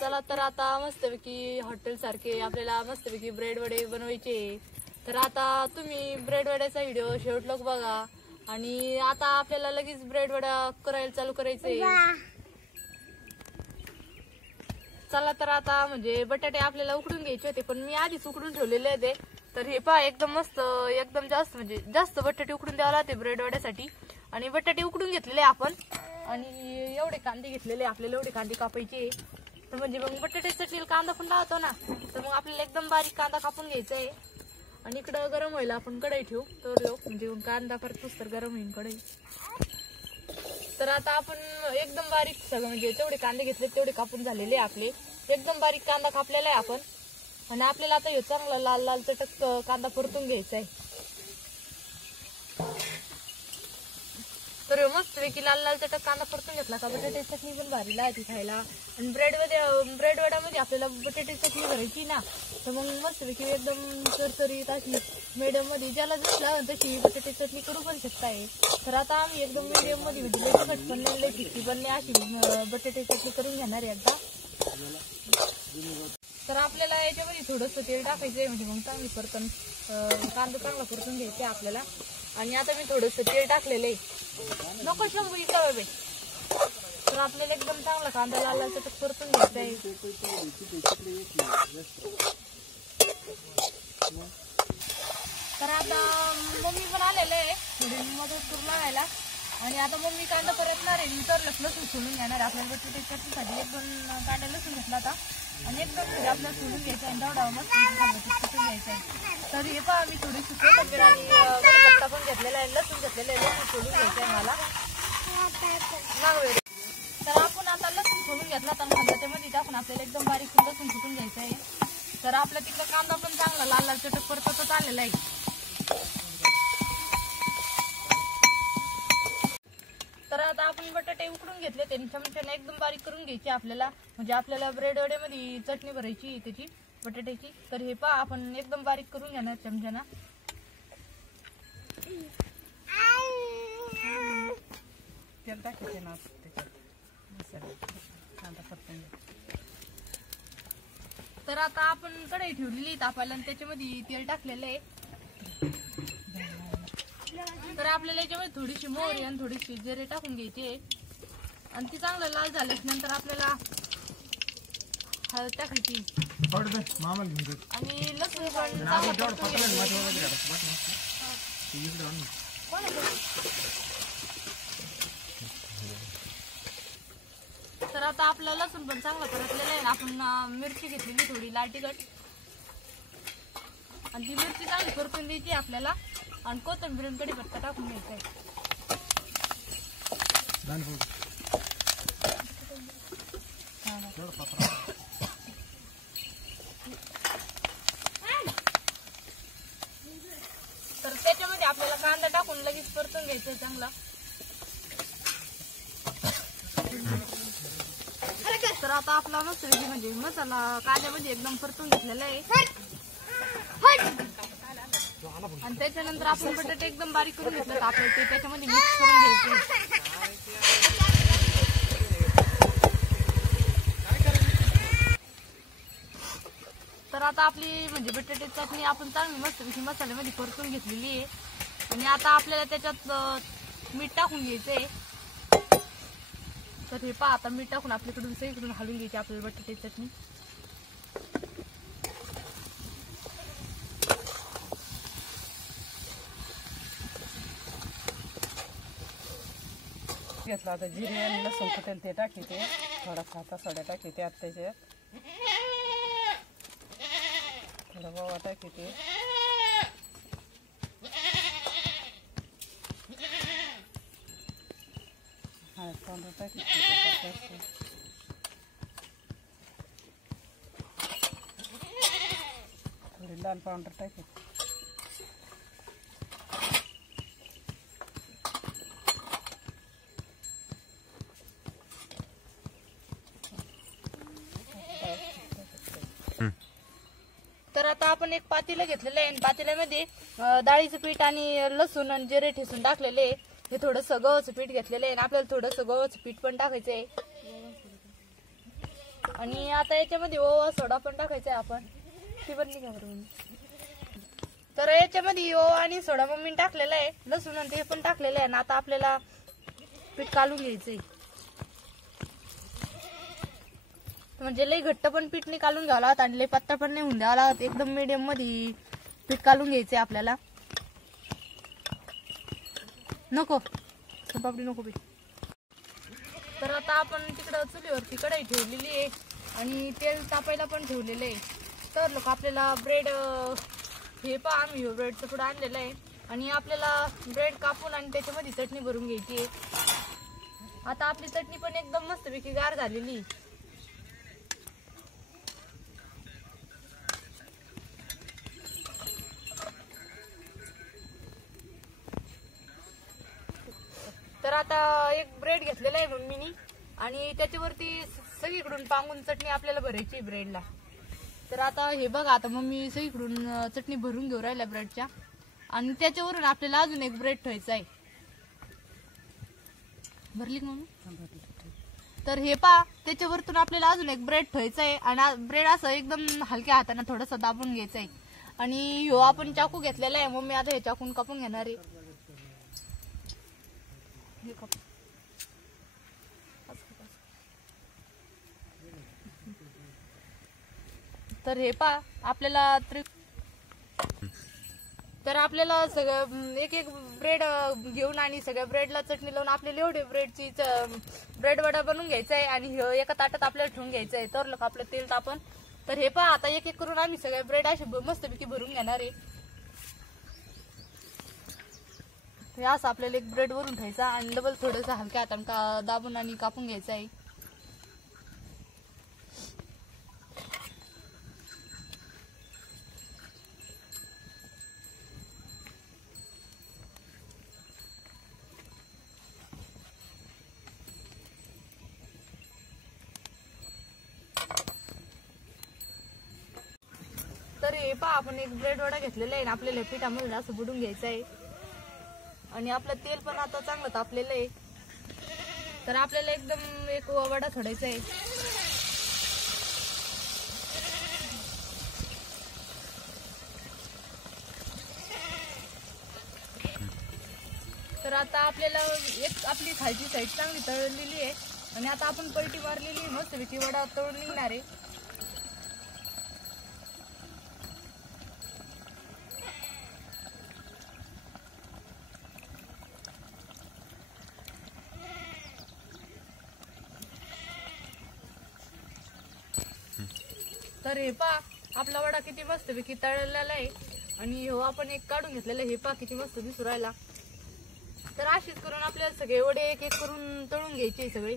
चला तर आता मस्तपैकी हॉटेल सारखे आपल्याला मस्तपैकी ब्रेड वडे बनवायचे। तर आता तुम्ही ब्रेड वड्याचा व्हिडिओ शेवटलोक बघा आणि आता आपल्याला लगेच ब्रेड वडा करायला चालू करायचंय। चला तर आता म्हणजे बटाटे आपल्याला उकडून घ्यायचे होते पण मी आधीच उकडून ठेवलेले होते। तर हे पहा एकदम मस्त एकदम जास्त म्हणजे जास्त बटाटे उकडून द्यावं लागते ब्रेड वड्यासाठी। आणि बटाटे उकडून घेतलेले आपण आणि एवढे कांदे घेतलेले आपल्याला एवढे कांदे कापायचे। तर म्हणजे मग बटाटे चटणीला कांदा पण लावतो ना तर मग आपल्याला एकदम बारीक कांदा कापून घ्यायचा आहे। आणि इकडं गरम व्हायला आपण कढई ठेवू तर म्हणजे कांदा परतूस तर गरम होईल कढई। तर आता आपण एकदम बारीक सगळं म्हणजे तेवढे कांदे घेतले तेवढे कापून झालेले आपले एकदम बारीक कांदा कापलेला आहे आपण। आणि आपल्याला आता हे चांगला लाल लाल चटक कांदा परतून घ्यायचा आहे। तर मस्तपैकी लाल लाल चटक कांदा परतून घेतला का बटाटे चटणी पण भारी लागते खायला। आणि ब्रेड वड्यामध्ये आपल्याला बटाटे चटणी करायची ना तर मग मस्तपैकी एकदम चरचरीत अशी मीडियम मध्ये ज्याला जसला तशी बटाटे चटणी करू पण शकताय। तर आता आम्ही एकदम मीडियम मध्ये म्हणजे तिखट पण लई फिक्की बनणे अशी बटाटे चटणी करून घेणार आहे एकदा। तर आपल्याला याच्यामध्ये थोडंसं तेल टाकायचंय म्हणजे मग चांगली परतून कांदा चांगला परतून घ्यायचा आपल्याला। आणि आता मी थोडंसं तेल टाकलेलं आहे नको शंभू इकडे बे। तर आपल्याला एकदम चांगला कांदा लाल लाल चटक परतून घ्यायचा आहे। तर आता मम्मी पण आलेलं आहे थोडी मदत करून लागायला। आणि आता मम्मी कांदा परतणार आहे मी तर लसूण सोडून घेणार आपल्याला बटाटे चटणीसाठी एक दोन कांदा लसूण घेतला होता आणि एकदम म्हणजे आपल्याला सोडून घ्यायचा आहे दवडा मस्त कुठून घ्यायचा आहे। तर हे पहा मी थोडी सुकट आणि कढीपत्ता पण घेतलेला आहे लसूण घेतलेलं आहे लसूण सोडून घ्यायचं आहे मला। तर आपण आता लसूण सोडून घेतला तर त्याच्यामध्ये टाकून आपल्याला एकदम बारीक लसूण सुकून घ्यायचं आहे। तर आपला तिकडे कांदा पण चांगला लाल लाल चटक परतत आलेला आहे। तर आता आपण बटाटे उकडून घेतले ते चमच्याने एकदम बारीक करून घ्यायचे आपल्याला म्हणजे आपल्याला ब्रेड वड्यामध्ये चटणी भरायची त्याची बटाट्याची। तर हे पहा आपण एकदम बारीक करून घेणार चमच्याना। तेल टाकायचे ना तर आता आपण कढई ठेवलेली तापायला आणि त्याच्यामध्ये तेल टाकलेलं आहे। तर आपल्याला याच्यामध्ये थोडीशी मोहरी आणि थोडीशी जिरे टाकून घ्यायची आणि ती चांगलं लाल झाल्यानंतर आपल्याला हळद टाकायची आणि लसूण तर आता आपला लसूण पण चांगला परतलेला आहे। आपण मिरची घेतलेली थोडी लाल तिखट आणि ती मिरची चांगली परतून द्यायची आपल्याला आणि कोथिंबीर आणि कढीपत्ता टाकून घ्यायचा आहे। तर त्याच्यामध्ये आपल्याला कांदा टाकून लगेच परतून घ्यायचं आहे चांगला। तर आता आपला मस्त म्हणजे मसाला कांद्यामध्ये एकदम परतून घेतलेला आहे आणि त्याच्यानंतर आपण बटाटे एकदम बारीक करून घेतलं तर आपल्याला ते त्याच्यामध्ये मिक्स करून घ्यायचे। तर आता आपली म्हणजे बटाटे चटणी आपण चांगली मस्त मसाल्यामध्ये परतून घेतलेली आहे आणि आता आपल्याला त्याच्यात मीठ टाकून घ्यायचंय। तर हे पहा आता मीठ टाकून आपल्याकडून सगळीकडून हलवून घ्यायची आपल्याला बटाटे चटणी। घेतला आता जिरे आणि लसूण कुटेल ते टाकीते थोडासा आता सोडा टाकीते आता त्याच्यात थोडा ओवा टाकीते हळद पावडर टाकीते थोडी लाल पावडर टाकीते तर आता आपण एक पातेलं घेतलेलं आहे पातेल्यामध्ये डाळीचं पीठ आणि लसूण आणि जिरे ठेचून टाकलेले आहे। हे थोडंसं गव्हाचं पीठ घेतलेलं आहे आपल्याला थोडंसं गव्हाचं पीठ पण टाकायचं आहे। आणि आता याच्यामध्ये ओवा सोडा पण टाकायचा आहे आपण. ती पण नाही घाबरून. तर याच्यामध्ये ओवा आणि सोडा मम्मीने टाकलेला आहे, लसूण आणि ते पण टाकलेलं आहे. आणि आता आपल्याला पीठ काढून घ्यायचंय. म्हणजे लई घट्ट पण पीठ नाही काढून घ्यावं लागत आणि लई पातळ पण नाही होऊन द्यावं लागत. एकदम मीडियम मध्ये पीठ काढून घ्यायचंय आपल्याला. नको पापडी नको पीठ. तर आता आपण तिकडं चुलीवरती कढई ठेवलेली आहे आणि तेल तापायला पण ठेवलेलं आहे. तर लोक आपल्याला ब्रेड हे पहा आम्ही ब्रेडचं पुढं आणलेलं आहे आणि आपल्याला ब्रेड कापून आणि त्याच्यामध्ये चटणी भरून घ्यायची आहे. आता आपली चटणी पण एकदम मस्तपैकी गार झालेली. तर आता एक ब्रेड घेतलेला आहे मम्मीनी आणि त्याच्यावरती सगळीकडून पांगून चटणी आपल्याला भरायची ब्रेडला. तर आता हे बघा, आता मम्मी सगळीकडून चटणी भरून घेऊ राहिल्या ब्रेडच्या आणि त्याच्यावरून आपल्याला अजून एक ब्रेड ठेवायचा आहे. भरली का मम्मी? तर हे पहा, त्याच्यावरतून आपल्याला अजून एक ब्रेड ठेवायचा आहे आणि ब्रेड असं एकदम हलक्या हाताने थोडंसं दाबून घ्यायचं आहे. आणि ह्यो आपण चाकू घेतलेला आहे, मम्मी आता हे चाकून कापून घेणार आहे. तर हे पहा आपल्याला तर आपल्याला सगळं एक एक ब्रेड घेऊन आणि सगळ्या ब्रेडला चटणी लावून आपल्याला एवढे ब्रेडची ब्रेड वडा बनवून घ्यायचा आहे आणि एका ताटात आपल्याला ठेवून घ्यायचं आहे. तर लोक आपलं तेल तापण. तर हे पहा, आता एक एक करून आम्ही सगळ्या ब्रेड असे मस्तपैकी भरून घेणार आहे. असं आपल्याला एक ब्रेड वरून ठेवायचा आणि डबल थोडंसं हलक्या हाताने दाबून आणि कापून घ्यायचं आहे. तर हे पहा, आपण एक ब्रेड वडा घेतलेला आहे आणि आपल्याला पिठामध्ये असं बुडून घ्यायचं आहे आणि आपलं तेल पण आता चांगलं तापलेलं आहे. तर आपल्याला एकदम एक वडा सोडायचा आहे. तर आता आपल्याला एक आपली खालची साईड चांगली तळलेली आहे आणि आता आपण पलटी मारलेली मस्तपैकी वडा तळून निघणार आहे. तर हे पहा, आपला वडा किती मस्तपैकी तळलेला आहे आणि हो आपण एक काढून घेतलेला. हे पहा किती मस्त दिसू राहिला. तर अशीच करून आपल्याला सगळे वडे एक एक करून तळून घ्यायचे सगळे.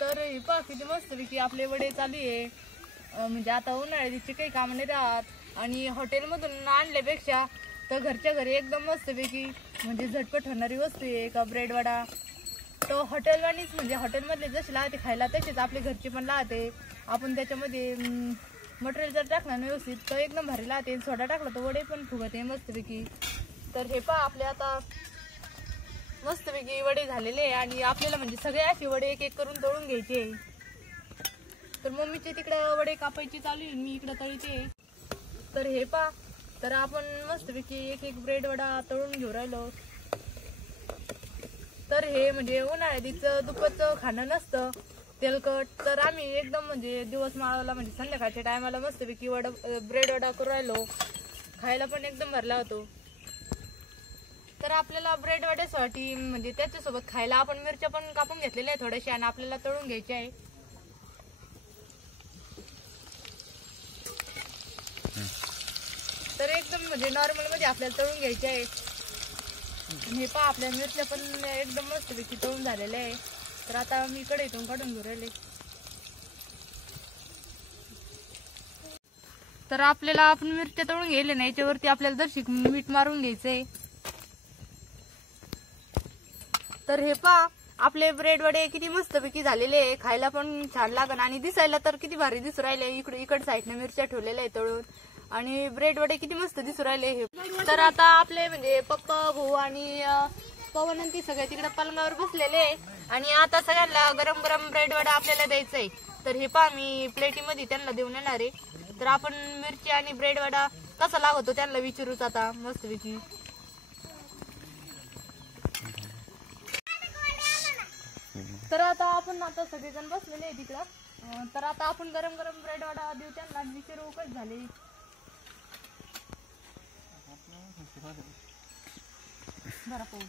तर हे पहा किती मस्तपैकी आपले वडे चालू आहे. म्हणजे आता उन्हाळ्याची काही काम नाही राहत आणि हॉटेलमधून आणल्यापेक्षा तर घरच्या घरी एकदम मस्तपैकी म्हणजे झटपट होणारी वस्तू आहे का ब्रेड वडा. तो हॉटेलवानीच म्हणजे हॉटेलमधले जसे लागते खायला तसेच आपले घरचे पण लागते. आपण त्याच्यामध्ये मटेरियल जर टाकलं ना व्यवस्थित तर एकदम भारी लागते. सोडा टाकला तर वडे पण फुगते मस्तपैकी. तर हे पहा आपले आता मस्तपैकी वडे झालेले आहे आणि आपल्याला म्हणजे सगळे असे वडे एक एक करून तळून घ्यायचे. तर मम्मीचे तिकडे वडे कापायचे चालू आहे, मी इकडे तळीचे. तर हे पहा, तर आपण मस्तपैकी एक एक ब्रेड वडा तळून घेऊ राहिलो. तर हे म्हणजे उन्हाळ्यात दुपारचं खाणं नसतं तेलकट. तर आम्ही एकदम म्हणजे दिवस माळाला म्हणजे संध्याकाळच्या टायमाला मस्तपैकी ब्रेड वडा करू राहिलो. खायला पण एकदम भरला होतो. तर आपल्याला ब्रेड वड्यासाठी म्हणजे त्याच्यासोबत खायला आपण मिरच्या पण कापून घेतलेल्या आहे थोड्याशा आणि आपल्याला तळून घ्यायचे आहे. तर एकदम म्हणजे नॉर्मल मध्ये आपल्याला तळून घ्यायचे आहे. आणि हे पहा आपल्या मिरच्या पण एकदम मस्तपैकी तळून झालेल्या आहे. तर आता मी कढईतून काढून घेऊ राहिले. तर आपल्याला आपण मिरच्या तळून घ्यायला ना, याच्यावरती आपल्याला दर्शिक मीठ मारून घ्यायचंय. तर हे पहा आपले ब्रेड वडे किती मस्तपैकी झालेले आहे, खायला पण छान लागन आणि दिसायला तर किती भारी दिसू राहिले. इकड साईडने मिरच्या ठेवलेल्या आहे तळून आणि ब्रेड वडे किती मस्त दिसू राहिले हे. तर आता आपले म्हणजे पप्पा भाऊ आणि पवन ती सगळे तिकडे पलंगावर बसलेले आहे आणि आता सगळ्यांना गरम गरम ब्रेड वडा आपल्याला द्यायचा आहे. तर हे पहा मी प्लेटीमध्ये त्यांना देऊन येणार आहे. तर आपण मिरची आणि ब्रेड वडा कसा लागतो त्यांना विचारूच आता मस्तपैकी. तर आता आपण आता सगळेजण बसलेले आहे तिकडं. तर आता आपण गरम गरम ब्रेड वडा देऊ त्यांना विचारू कसे झाले. बरं पाहू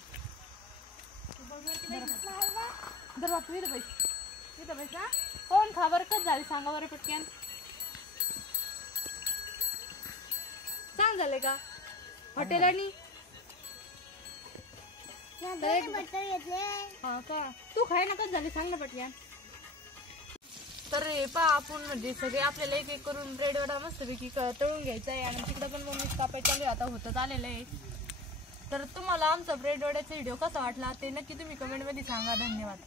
बरं बापू इथं बैस ना. कोण खा बरं कच झाले सांगा बरं पटक्यान. सांग झाले का हॉटेलानी. हा का तू खाय ना कच झाले सांग ना पटक्यान. तर हे पहा आपण म्हणजे सगळे आपल्याला एक एक करून ब्रेड वडा मस्तपैकी तळून घ्यायचा आहे आणि तिकडे पण मम्मी कापाय चालू आता होतच आलेलं आहे. तर तुम्हाला आमचा ब्रेड वड्याचा व्हिडिओ कसा वाटला ते नक्की तुम्ही कमेंट मध्ये सांगा. धन्यवाद.